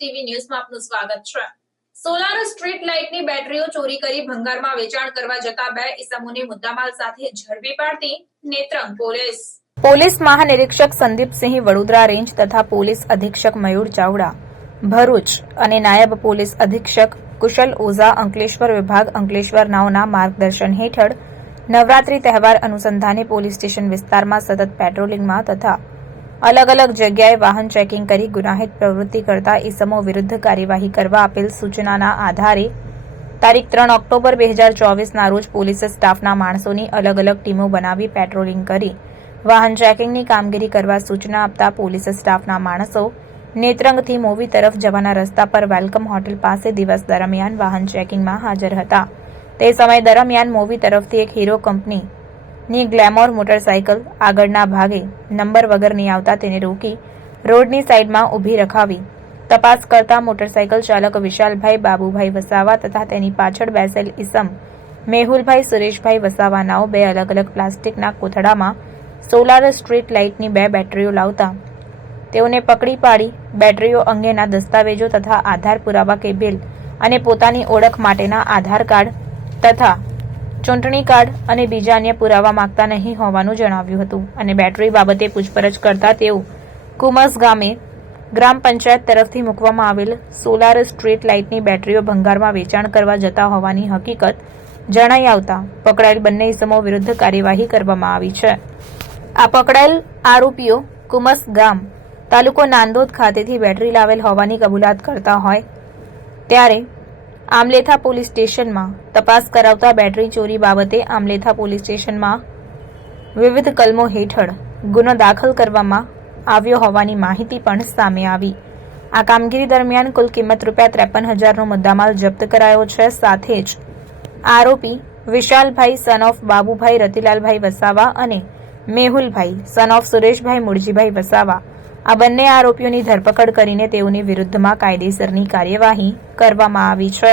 TV ન્યૂઝમાં આપનું સ્વાગત છે। સોલાર સ્ટ્રીટ લાઇટની બેટરીઓ ચોરી કરી ભંગારમાં વેચાણ કરવા જતા બે ઇસમોને મુદ્દામાલ સાથે ઝડપી પાડતી નેત્રંગ પોલીસ મહાનિરીક્ષક સંદીપસિંહ વડોદરા રેન્જ તથા પોલીસ અધિક્ષક મયુર ચાવડા ભરૂચ અને નાયબ પોલીસ અધિક્ષક કુશલ ઓઝા અંકલેશ્વર વિભાગ અંકલેશ્વર નાઓના માર્ગદર્શન હેઠળ નવરાત્રી તહેવાર અનુસંધાને પોલીસ સ્ટેશન વિસ્તારમાં સતત પેટ્રોલિંગમાં તથા અલગ અલગ જગ્યાએ વાહન ચેકિંગ કરી ગુનાહિત પ્રવૃત્તિ કરતા ઇસમો વિરુદ્ધ કાર્યવાહી કરવા આપેલ સૂચનાના આધારે તારીખ 3 ઓક્ટોબર 2024ના રોજ પોલીસ સ્ટાફના માણસોની અલગ અલગ ટીમો બનાવી પેટ્રોલિંગ કરી વાહન ચેકિંગની કામગીરી કરવા સૂચના આપતા પોલીસ સ્ટાફના માણસો નેત્રંગથી મોવી તરફ જવાના રસ્તા પર વેલકમ હોટેલ પાસે દિવસ દરમિયાન વાહન ચેકિંગમાં હાજર હતા। તે સમય દરમિયાન મોવી તરફથી એક હીરો કંપનીની ગ્લેમોર મોટરસાઇકલ આગળના ભાગે નંબર વગરની આવતા તેને રોકી રોડની સાઈડમાં ઊભી રખાવી તપાસ કરતા મોટરસાઇકલ ચાલક વિશાલભાઈ બાબુભાઈ વસાવા તથા તેની પાછળ બેસેલ ઇસમ મેહુલભાઈ સુરેશભાઈ વસાવા નાઓ બે અલગ અલગ પ્લાસ્ટિકના કોથળામાં સોલાર સ્ટ્રીટ લાઇટની બે બેટરીઓ લાવતા તેઓને પકડી પાડી બેટરીઓ અંગેના દસ્તાવેજો તથા આધાર પુરાવા કે બિલ અને પોતાની ઓળખ માટેના આધાર કાર્ડ તથા ચૂંટણી કાર્ડ અને બીજા અન્ય પુરાવા માંગતા નહીં હોવાનું જણાવ્યું હતું અને બેટરી બાબતે પૂછપરછ કરતા તેઓ કુમસ ગામે ગ્રામ પંચાયત તરફથી મૂકવામાં આવેલ સોલાર સ્ટ્રીટ લાઇટની બેટરીઓ ભંગારમાં વેચાણ કરવા જતા હોવાની હકીકત જણાઈ આવતા પકડાયેલ બંને ઇસમો વિરુદ્ધ કાર્યવાહી કરવામાં આવી છે। આ પકડાયેલ આરોપીઓ કુમસ ગામ તાલુકો નાંદોદ ખાતેથી બેટરી લાવેલ હોવાની કબૂલાત કરતા હોય ત્યારે આમલેથા પોલીસ સ્ટેશનમાં તપાસ કરાવતા બેટરી ચોરી બાબતે આમલેથા પોલીસ સ્ટેશનમાં વિવિધ કલમો હેઠળ ગુનો દાખલ કરવામાં આવ્યો હોવાની માહિતી પણ સામે આવી। આ કામગીરી દરમિયાન કુલ કિંમત ₹53,000નો મુદ્દામાલ જપ્ત કરાયો છે। સાથે જ આરોપી વિશાલભાઈ સન ઓફ બાબુભાઈ રતિલાલભાઈ વસાવા અને મેહુલભાઈ સન ઓફ સુરેશભાઈ મુળજીભાઈ વસાવા આ બંને આરોપીઓની ધરપકડ કરીને તેઓની વિરુદ્ધમાં કાયદેસરની કાર્યવાહી કરવામાં આવી છે।